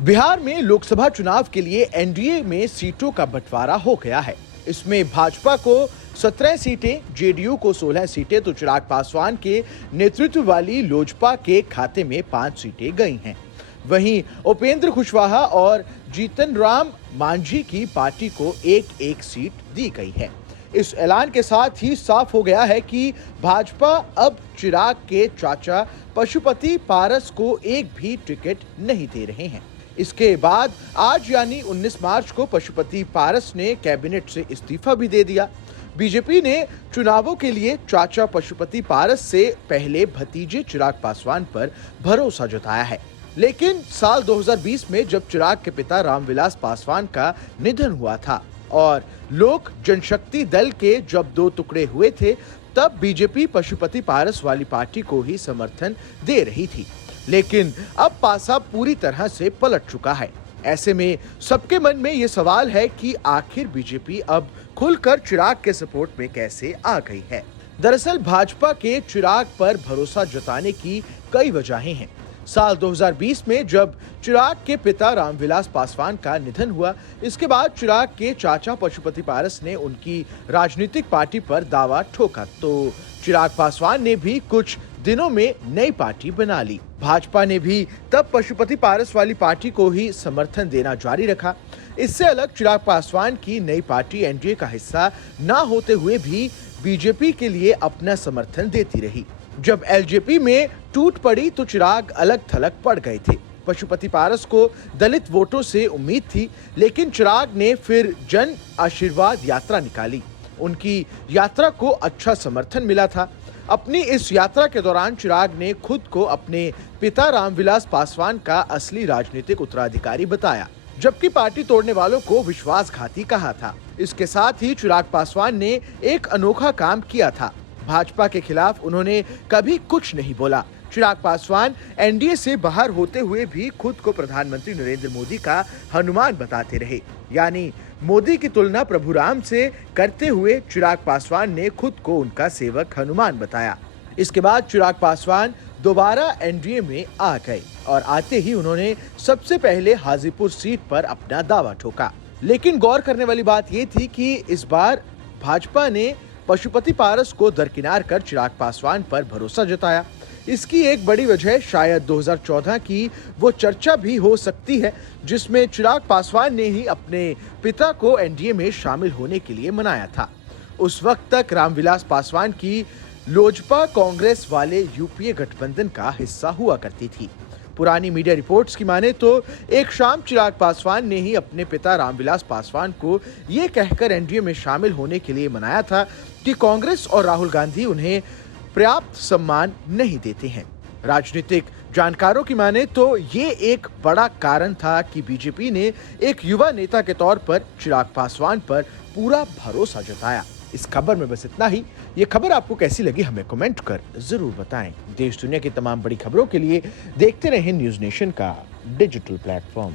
बिहार में लोकसभा चुनाव के लिए एनडीए में सीटों का बंटवारा हो गया है। इसमें भाजपा को 17 सीटें, जेडीयू को 16 सीटें तो चिराग पासवान के नेतृत्व वाली लोजपा के खाते में 5 सीटें गई हैं। वहीं उपेंद्र कुशवाहा और जीतन राम मांझी की पार्टी को एक एक सीट दी गई है। इस ऐलान के साथ ही साफ हो गया है कि भाजपा अब चिराग के चाचा पशुपति पारस को एक भी टिकट नहीं दे रहे हैं। इसके बाद आज यानी 19 मार्च को पशुपति पारस ने कैबिनेट से इस्तीफा भी दे दिया। बीजेपी ने चुनावों के लिए चाचा पशुपति पारस से पहले भतीजे चिराग पासवान पर भरोसा जताया है, लेकिन साल 2020 में जब चिराग के पिता रामविलास पासवान का निधन हुआ था और लोक जनशक्ति दल के जब 2 टुकड़े हुए थे, तब बीजेपी पशुपति पारस वाली पार्टी को ही समर्थन दे रही थी। लेकिन अब पासा पूरी तरह से पलट चुका है। ऐसे में सबके मन में ये सवाल है कि आखिर बीजेपी अब खुलकर चिराग के सपोर्ट में कैसे आ गई है। दरअसल भाजपा के चिराग पर भरोसा जताने की कई वजहें हैं। साल 2020 में जब चिराग के पिता रामविलास पासवान का निधन हुआ, इसके बाद चिराग के चाचा पशुपति पारस ने उनकी राजनीतिक पार्टी पर दावा ठोका, तो चिराग पासवान ने भी कुछ दिनों में नई पार्टी बना ली। भाजपा ने भी तब पशुपति पारस वाली पार्टी को ही समर्थन देना जारी रखा। इससे अलग चिराग पासवान की नई पार्टी एनडीए का हिस्सा ना होते हुए भी बीजेपी के लिए अपना समर्थन देती रही। जब एलजेपी में टूट पड़ी तो चिराग अलग थलग पड़ गए थे। पशुपति पारस को दलित वोटों से उम्मीद थी, लेकिन चिराग ने फिर जन आशीर्वाद यात्रा निकाली। उनकी यात्रा को अच्छा समर्थन मिला था। अपनी इस यात्रा के दौरान चिराग ने खुद को अपने पिता रामविलास पासवान का असली राजनीतिक उत्तराधिकारी बताया, जबकि पार्टी तोड़ने वालों को विश्वासघाती कहा था। इसके साथ ही चिराग पासवान ने एक अनोखा काम किया था। भाजपा के खिलाफ उन्होंने कभी कुछ नहीं बोला। चिराग पासवान एनडीए से बाहर होते हुए भी खुद को प्रधानमंत्री नरेंद्र मोदी का हनुमान बताते रहे, यानी मोदी की तुलना प्रभु राम से करते हुए चिराग पासवान ने खुद को उनका सेवक हनुमान बताया। इसके बाद चिराग पासवान दोबारा एनडीए में आ गए और आते ही उन्होंने सबसे पहले हाजीपुर सीट पर अपना दावा ठोका। लेकिन गौर करने वाली बात ये थी कि इस बार भाजपा ने पशुपति पारस को दरकिनार कर चिराग पासवान पर भरोसा जताया। इसकी एक बड़ी वजह शायद 2014 की वो चर्चा भी हो सकती है, जिसमें चिराग पासवान ने ही अपने पिता को एनडीए में शामिल होने के लिए मनाया था। उस वक्त तक रामविलास पासवान की लोजपा कांग्रेस वाले यूपीए गठबंधन का हिस्सा हुआ करती थी। पुरानी मीडिया रिपोर्ट्स की माने तो एक शाम चिराग पासवान ने ही अपने पिता रामविलास पासवान को ये कहकर एनडीए में शामिल होने के लिए मनाया था कि कांग्रेस और राहुल गांधी उन्हें पर्याप्त सम्मान नहीं देते हैं। राजनीतिक जानकारों की माने तो ये एक बड़ा कारण था कि बीजेपी ने एक युवा नेता के तौर पर चिराग पासवान पर पूरा भरोसा जताया। इस खबर में बस इतना ही। ये खबर आपको कैसी लगी हमें कमेंट कर जरूर बताएं। देश दुनिया की तमाम बड़ी खबरों के लिए देखते रहें न्यूज़ नेशन का डिजिटल प्लेटफॉर्म।